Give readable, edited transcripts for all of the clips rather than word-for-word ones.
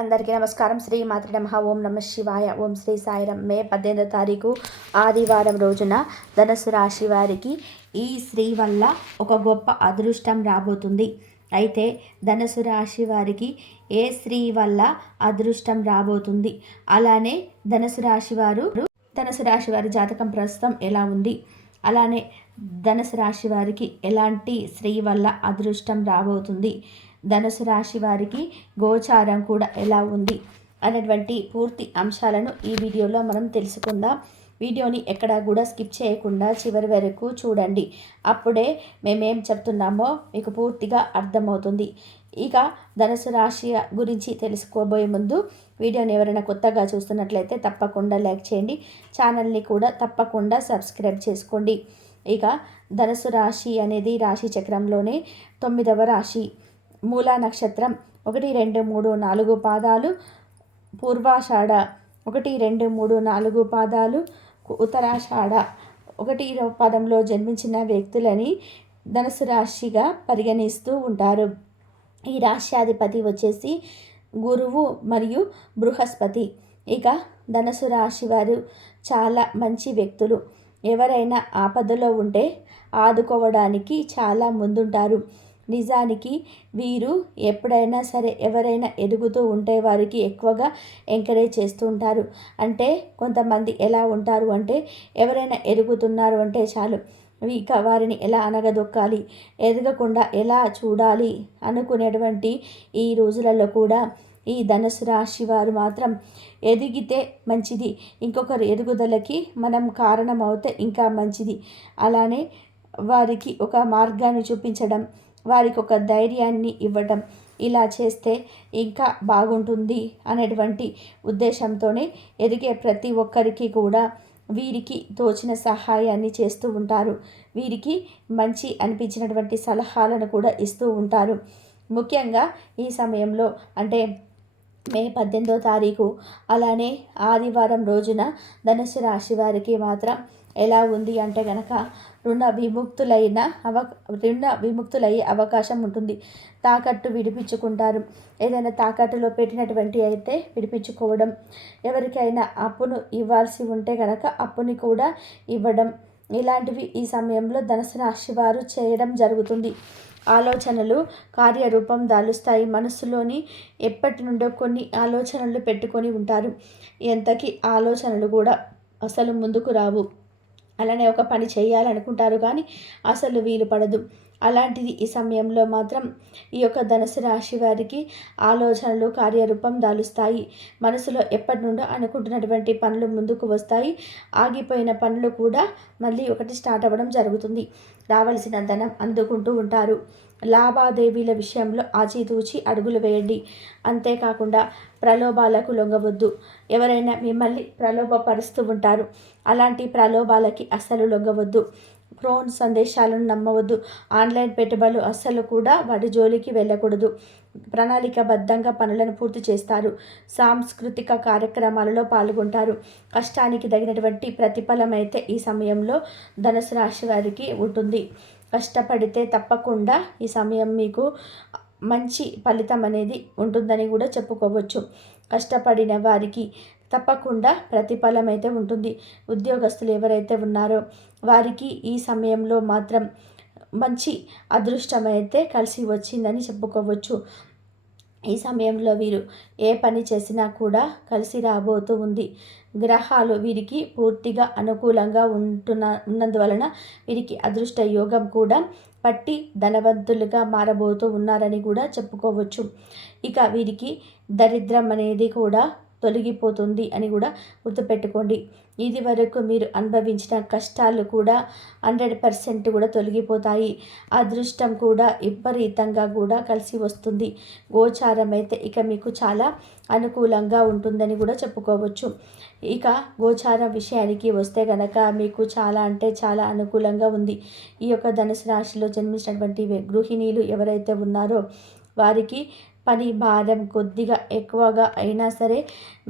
అందరికీ నమస్కారం. శ్రీ మాతృ నమః. ఓం నమ శివాయ. ఓం శ్రీ సాయిరం. మే 18వ తారీఖు ఆదివారం రోజున ధనుసు రాశి వారికి ఈ స్త్రీ వల్ల ఒక గొప్ప అదృష్టం రాబోతుంది. అయితే ధనుసు రాశి వారికి ఏ స్త్రీ వల్ల అదృష్టం రాబోతుంది, అలానే ధనుసు రాశి వారి జాతకం ప్రస్తుతం ఎలా ఉంది, అలానే ధనుసు రాశి వారికి ఎలాంటి స్త్రీ వల్ల అదృష్టం రాబోతుంది, ధనుసు రాశి వారికి గోచారం కూడా ఎలా ఉంది అనేటువంటి పూర్తి అంశాలను ఈ వీడియోలో మనం తెలుసుకుందాం. వీడియోని ఎక్కడా కూడా స్కిప్ చేయకుండా చివరి వరకు చూడండి. అప్పుడే మేమేం చెప్తున్నామో మీకు పూర్తిగా అర్థమవుతుంది. ఇక ధనుసు రాశి గురించి తెలుసుకోబోయే ముందు వీడియోని ఎవరైనా కొత్తగా చూస్తున్నట్లయితే తప్పకుండా లైక్ చేయండి. ఛానల్ని కూడా తప్పకుండా సబ్స్క్రైబ్ చేసుకోండి. ఇక ధనుసు రాశి అనేది రాశి చక్రంలోనే 9వ రాశి. మూలా నక్షత్రం 1, 2, 3, 4 పాదాలు, పూర్వాషాఢ 1, 2, 3, 4 పాదాలు, ఉత్తరాషాఢ 1వ పాదంలో జన్మించిన వ్యక్తులని ధనుసు రాశిగా పరిగణిస్తూ ఉంటారు. ఈ రాశ్యాధిపతి వచ్చేసి గురువు మరియు బృహస్పతి. ఇక ధనుసు రాశి వారు చాలా మంచి వ్యక్తులు. ఎవరైనా ఆపదలో ఉంటే ఆదుకోవడానికి చాలా ముందుంటారు. నిజానికి వీరు ఎప్పుడైనా సరే ఎవరైనా ఎదుగుతూ ఉంటే వారికి ఎక్కువగా ఎంకరేజ్ చేస్తూ ఉంటారు. అంటే కొంతమంది ఎలా ఉంటారు అంటే ఎవరైనా ఎదుగుతున్నారు అంటే చాలు ఇక వారిని ఎలా అనగదొక్కాలి, ఎదగకుండా ఎలా చూడాలి అనుకునేటువంటి ఈ రోజులలో కూడా ఈ ధనుసు రాశి వారు మాత్రం ఎదిగితే మంచిది, ఇంకొకరు ఎదుగుదలకి మనం కారణం అవుతే ఇంకా మంచిది, అలానే వారికి ఒక మార్గాన్ని చూపించడం, వారికి ఒక ధైర్యాన్ని ఇవ్వటం, ఇలా చేస్తే ఇంకా బాగుంటుంది అనేటువంటి ఉద్దేశంతోనే ఎదిగే ప్రతి ఒక్కరికి కూడా వీరికి తోచిన సహాయాన్ని చేస్తూ ఉంటారు. వీరికి మంచి అనిపించినటువంటి సలహాలను కూడా ఇస్తూ ఉంటారు. ముఖ్యంగా ఈ సమయంలో అంటే మే 18వ తారీఖు అలానే ఆదివారం రోజున ధనుసు రాశి వారికి మాత్రం ఎలా ఉంది అంటే కనుక రుణ విముక్తులయ్యే అవకాశం ఉంటుంది. తాకట్టు విడిపించుకుంటారు. ఏదైనా తాకట్టులో పెట్టినటువంటి అయితే విడిపించుకోవడం, ఎవరికైనా అప్పును ఇవ్వాల్సి ఉంటే కనుక అప్పుని కూడా ఇవ్వడం, ఇలాంటివి ఈ సమయంలో ధనుసు రాశి వారు చేయడం జరుగుతుంది. ఆలోచనలు కార్యరూపం దాలుస్తాయి. మనసులోని ఎప్పటి నుండో కొన్ని ఆలోచనలు పెట్టుకొని ఉంటారు. ఎంతకీ ఆలోచనలు కూడా అసలు ముందుకు రావు. అలానే ఒక పని చేయాలనుకుంటారు కానీ అసలు వీలు పడదు. అలాంటిది ఈ సమయంలో మాత్రం ఈ యొక్క ధనుసు రాశి వారికి ఆలోచనలు కార్యరూపం దాలుస్తాయి. మనసులో ఎప్పటి నుండో అనుకుంటున్నటువంటి పనులు ముందుకు వస్తాయి. ఆగిపోయిన పనులు కూడా మళ్ళీ ఒకటి స్టార్ట్ అవ్వడం జరుగుతుంది. రావాల్సిన ధనం అందుకుంటూ ఉంటారు. లావాదేవీల విషయంలో ఆచితూచి అడుగులు వేయండి. అంతేకాకుండా ప్రలోభాలకు లొంగవద్దు. ఎవరైనా మిమ్మల్ని ప్రలోభపరుస్తూ ఉంటారు. అలాంటి ప్రలోభాలకి అస్సలు లొంగవద్దు. ఫోన్ సందేశాలను నమ్మవద్దు. ఆన్లైన్ పెట్టుబడులు అస్సలు కూడా వాటి జోలికి వెళ్ళకూడదు. ప్రణాళికబద్ధంగా పనులను పూర్తి చేస్తారు. సాంస్కృతిక కార్యక్రమాలలో పాల్గొంటారు. కష్టానికి తగినటువంటి ప్రతిఫలం అయితే ఈ సమయంలో ధనుసు రాశి వారికి ఉంటుంది. కష్టపడితే తప్పకుండా ఈ సమయం మీకు మంచి ఫలితం అనేది ఉంటుందని కూడా చెప్పుకోవచ్చు. కష్టపడిన వారికి తప్పకుండా ప్రతిఫలం అయితే ఉంటుంది. ఉద్యోగస్తులు ఎవరైతే ఉన్నారో వారికి ఈ సమయంలో మాత్రం మంచి అదృష్టం అయితే కలిసి వచ్చిందని చెప్పుకోవచ్చు. ఈ సమయంలో వీరు ఏ పని చేసినా కూడా కలిసి రాబోతూ ఉంది. గ్రహాలు వీరికి పూర్తిగా అనుకూలంగా ఉన్నందువలన వీరికి అదృష్ట యోగం కూడా పట్టి ధనవంతులుగా మారబోతూ ఉన్నారని కూడా చెప్పుకోవచ్చు. ఇక వీరికి దరిద్రం అనేది కూడా తొలగిపోతుంది అని కూడా గుర్తుపెట్టుకోండి. ఇది వరకు మీరు అనుభవించిన కష్టాలు కూడా 100% కూడా తొలగిపోతాయి. అదృష్టం కూడా విపరీతంగా కూడా కలిసి వస్తుంది. గోచారం అయితే ఇక మీకు చాలా అనుకూలంగా ఉంటుందని కూడా చెప్పుకోవచ్చు. ఇక గోచారం విషయానికి వస్తే కనుక మీకు చాలా అంటే చాలా అనుకూలంగా ఉంది. ఈ యొక్క ధనుసు రాశిలో జన్మించినటువంటి గృహిణీలు ఎవరైతే ఉన్నారో వారికి పని భారం కొద్దిగా ఎక్కువగా అయినా సరే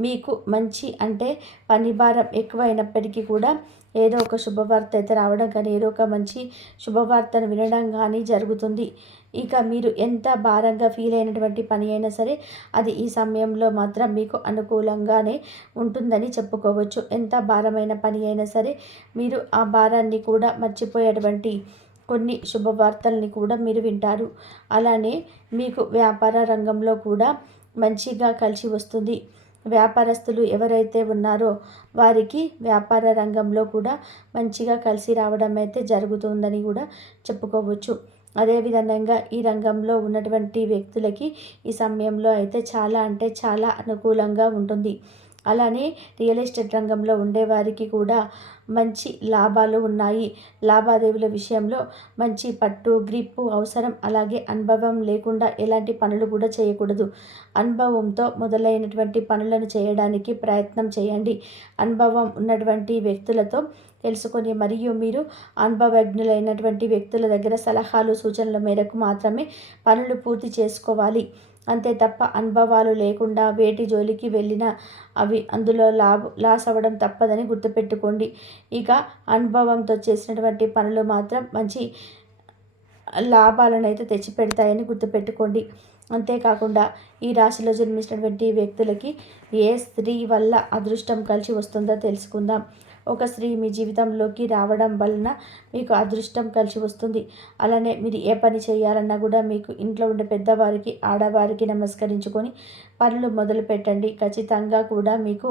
మీకు మంచి అంటే పని భారం ఎక్కువ అయినప్పటికీ కూడా ఏదో ఒక శుభవార్త అయితే రావడం కానీ ఏదో ఒక మంచి శుభవార్తను వినడం కానీ జరుగుతుంది. ఇక మీరు ఎంత భారంగా ఫీల్ అయినటువంటి పని అయినా సరే అది ఈ సమయంలో మాత్రం మీకు అనుకూలంగానే ఉంటుందని చెప్పుకోవచ్చు. ఎంత భారమైన పని అయినా సరే మీరు ఆ భారాన్ని కూడా మర్చిపోయేటువంటి కొన్ని శుభవార్తల్ని కూడా మీరు వింటారు. అలానే మీకు వ్యాపార రంగంలో కూడా మంచిగా కలిసి వస్తుంది. వ్యాపారస్తులు ఎవరైతే ఉన్నారో వారికి వ్యాపార రంగంలో కూడా మంచిగా కలిసి రావడం అయితే జరుగుతుందని కూడా చెప్పుకోవచ్చు. అదేవిధంగా ఈ రంగంలో ఉన్నటువంటి వ్యక్తులకి ఈ సమయంలో అయితే చాలా అంటే చాలా అనుకూలంగా ఉంటుంది. అలానే రియల్ ఎస్టేట్ రంగంలో ఉండేవారికి కూడా మంచి లాభాలు ఉన్నాయి. లావాదేవీల విషయంలో మంచి పట్టు గ్రిప్పు అవసరం. అలాగే అనుభవం లేకుండా ఎలాంటి పనులు కూడా చేయకూడదు. అనుభవంతో మొదలైనటువంటి పనులను చేయడానికి ప్రయత్నం చేయండి. అనుభవం ఉన్నటువంటి వ్యక్తులతో తెలుసుకొని మరియు మీరు అనుభవజ్ఞులైనటువంటి వ్యక్తుల దగ్గర సలహాలు సూచనల మేరకు మాత్రమే పనులు పూర్తి చేసుకోవాలి. అంతే తప్ప అనుభవాలు లేకుండా వేటి జోలికి వెళ్ళినా అవి అందులో లాస్ అవ్వడం తప్పదని గుర్తుపెట్టుకోండి. ఇక అనుభవంతో చేసినటువంటి పనులు మాత్రం మంచి లాభాలను అయితే తెచ్చిపెడతాయని గుర్తుపెట్టుకోండి. అంతేకాకుండా ఈ రాశిలో జన్మించినటువంటి వ్యక్తులకి ఏ స్త్రీ వల్ల అదృష్టం కలిసి వస్తుందో తెలుసుకుందాం. ఒక స్త్రీ మీ జీవితంలోకి రావడం వలన మీకు అదృష్టం కలిసి వస్తుంది. అలానే మీరు ఏ పని చేయాలన్నా కూడా మీకు ఇంట్లో ఉండే పెద్దవారికి ఆడవారికి నమస్కరించుకొని పనులు మొదలు పెట్టండి. ఖచ్చితంగా కూడా మీకు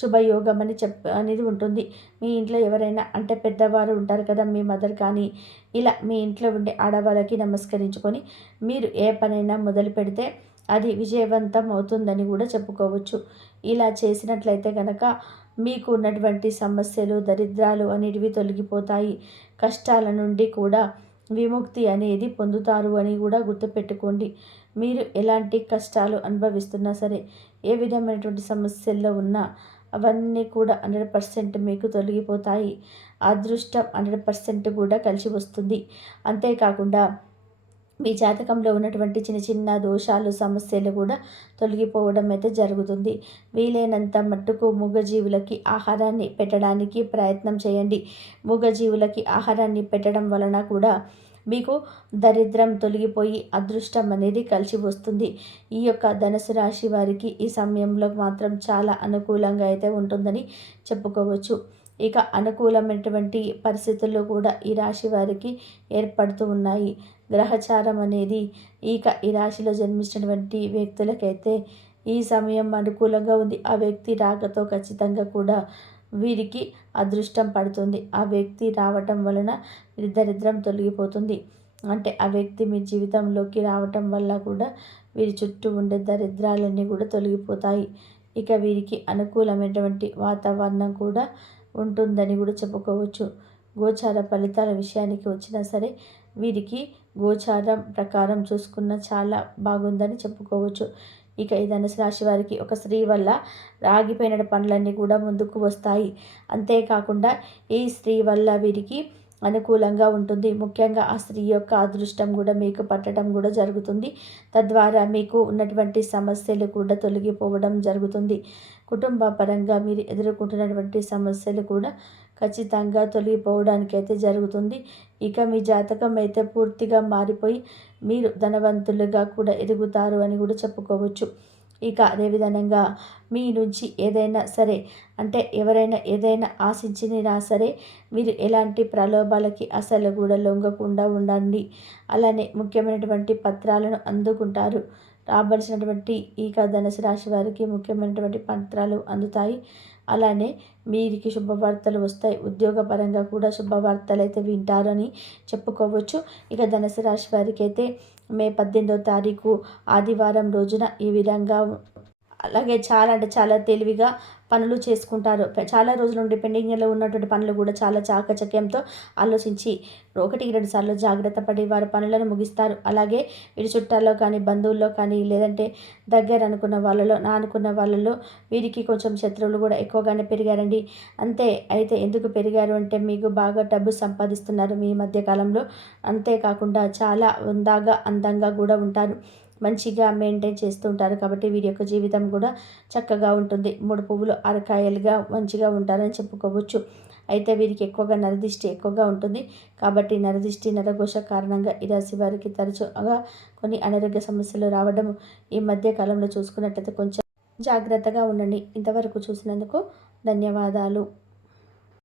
శుభయోగం అనేది ఉంటుంది. మీ ఇంట్లో ఎవరైనా అంటే పెద్దవారు ఉంటారు కదా, మీ మదర్ కానీ ఇలా మీ ఇంట్లో ఉండే ఆడవాళ్ళకి నమస్కరించుకొని మీరు ఏ పనైనా మొదలు పెడితే అది విజయవంతం అవుతుందని కూడా చెప్పుకోవచ్చు. ఇలా చేసినట్లయితే కనుక మీకు ఉన్నటువంటి సమస్యలు దరిద్రాలు అనేటివి తొలగిపోతాయి. కష్టాల నుండి కూడా విముక్తి అనేది పొందుతారు అని కూడా గుర్తుపెట్టుకోండి. మీరు ఎలాంటి కష్టాలు అనుభవిస్తున్నా సరే ఏ విధమైనటువంటి సమస్యల్లో ఉన్నా అవన్నీ కూడా 100% మీకు తొలగిపోతాయి. అదృష్టం 100% కూడా కలిసి వస్తుంది. అంతేకాకుండా మీ జాతకంలో ఉన్నటువంటి చిన్న చిన్న దోషాలు సమస్యలు కూడా తొలగిపోవడం అయితే జరుగుతుంది. వీలైనంత మట్టుకు మూగజీవులకి ఆహారాన్ని పెట్టడానికి ప్రయత్నం చేయండి. మూగజీవులకి ఆహారాన్ని పెట్టడం వలన కూడా మీకు దరిద్రం తొలగిపోయి అదృష్టం అనేది కలిసి వస్తుంది. ఈ యొక్క ధనుసు రాశి వారికి ఈ సమయంలో మాత్రం చాలా అనుకూలంగా అయితే ఉంటుందని చెప్పుకోవచ్చు. ఇక అనుకూలమైనటువంటి పరిస్థితుల్లో కూడా ఈ రాశి వారికి ఏర్పడుతూ ఉన్నాయి. గ్రహచారం అనేది ఇక ఈ రాశిలో జన్మించినటువంటి వ్యక్తులకైతే ఈ సమయం అనుకూలంగా ఉంది. ఆ వ్యక్తి రాకతో ఖచ్చితంగా కూడా వీరికి అదృష్టం పడుతుంది. ఆ వ్యక్తి రావటం వలన దరిద్రం తొలగిపోతుంది. అంటే ఆ వ్యక్తి మీ జీవితంలోకి రావటం వల్ల కూడా వీరి చుట్టూ ఉండే దరిద్రాలన్నీ కూడా తొలగిపోతాయి. ఇక వీరికి అనుకూలమైనటువంటి వాతావరణం కూడా ఉంటుందని కూడా చెప్పుకోవచ్చు. గోచార ఫలితాల విషయానికి వచ్చినా సరే వీరికి గోచారం ప్రకారం చూసుకున్న చాలా బాగుందని చెప్పుకోవచ్చు. ఇక ఈ ధనుసు రాశి వారికి ఒక స్త్రీ వల్ల ఆగిపోయిన పనులన్నీ కూడా ముందుకు వస్తాయి. అంతేకాకుండా ఈ స్త్రీ వల్ల వీరికి అనుకూలంగా ఉంటుంది. ముఖ్యంగా ఆ స్త్రీ యొక్క అదృష్టం కూడా మీకు పట్టడం కూడా జరుగుతుంది. తద్వారా మీకు ఉన్నటువంటి సమస్యలు కూడా తొలగిపోవడం జరుగుతుంది. కుటుంబ పరంగా మీరు ఎదుర్కొంటున్నటువంటి సమస్యలు కూడా ఖచ్చితంగా తొలగిపోవడానికి అయితే జరుగుతుంది. ఇక మీ జాతకం అయితే పూర్తిగా మారిపోయి మీరు ధనవంతులుగా కూడా ఎదుగుతారు అని కూడా చెప్పుకోవచ్చు. ఇక అదేవిధంగా మీ నుంచి ఏదైనా సరే అంటే ఎవరైనా ఏదైనా ఆశించినా సరే మీరు ఎలాంటి ప్రలోభాలకి అసలు కూడా లొంగకుండా ఉండండి. అలానే ముఖ్యమైనటువంటి పత్రాలను అందుకుంటారు. రావాల్సినటువంటి ఇక ధనుసు రాశి వారికి ముఖ్యమైనటువంటి పత్రాలు అందుతాయి. అలానే వీరికి శుభవార్తలు వస్తాయి. ఉద్యోగపరంగా కూడా శుభవార్తలు అయితే వింటారని చెప్పుకోవచ్చు. ఇక ధనుసు రాశి వారికి అయితే మే 18వ తారీఖు ఆదివారం రోజున ఈ విధంగా అలాగే చాలా అంటే చాలా తెలివిగా పనులు చేసుకుంటారు. చాలా రోజుల నుండి పెండింగ్లో ఉన్నటువంటి పనులు కూడా చాలా చాకచక్యంతో ఆలోచించి 1-2 సార్లు జాగ్రత్త పడి వారి పనులను ముగిస్తారు. అలాగే వీరి చుట్టాల్లో కానీ బంధువుల్లో కానీ లేదంటే దగ్గర అనుకున్న వాళ్ళలో అనుకున్న వాళ్ళలో వీరికి కొంచెం శత్రువులు కూడా ఎక్కువగానే పెరిగారండి. అంతే అయితే ఎందుకు పెరిగారు అంటే మీకు బాగా డబ్బు సంపాదిస్తున్నారు మీ మధ్య కాలంలో. అంతేకాకుండా చాలా హుందాగా అందంగా కూడా ఉంటారు. మంచిగా మెయింటైన్ చేస్తూ ఉంటారు. కాబట్టి వీరి యొక్క జీవితం కూడా చక్కగా ఉంటుంది. 3 పువ్వులు 6 కాయలుగా మంచిగా ఉంటారని చెప్పుకోవచ్చు. అయితే వీరికి ఎక్కువగా నరదిష్టి ఎక్కువగా ఉంటుంది. కాబట్టి నరదిష్టి, నరఘోష కారణంగా ఈ రాశి వారికి తరచుగా కొన్ని అనారోగ్య సమస్యలు రావడం ఈ మధ్య కాలంలో చూసుకున్నట్లయితే కొంచెం జాగ్రత్తగా ఉండండి. ఇంతవరకు చూసినందుకు ధన్యవాదాలు.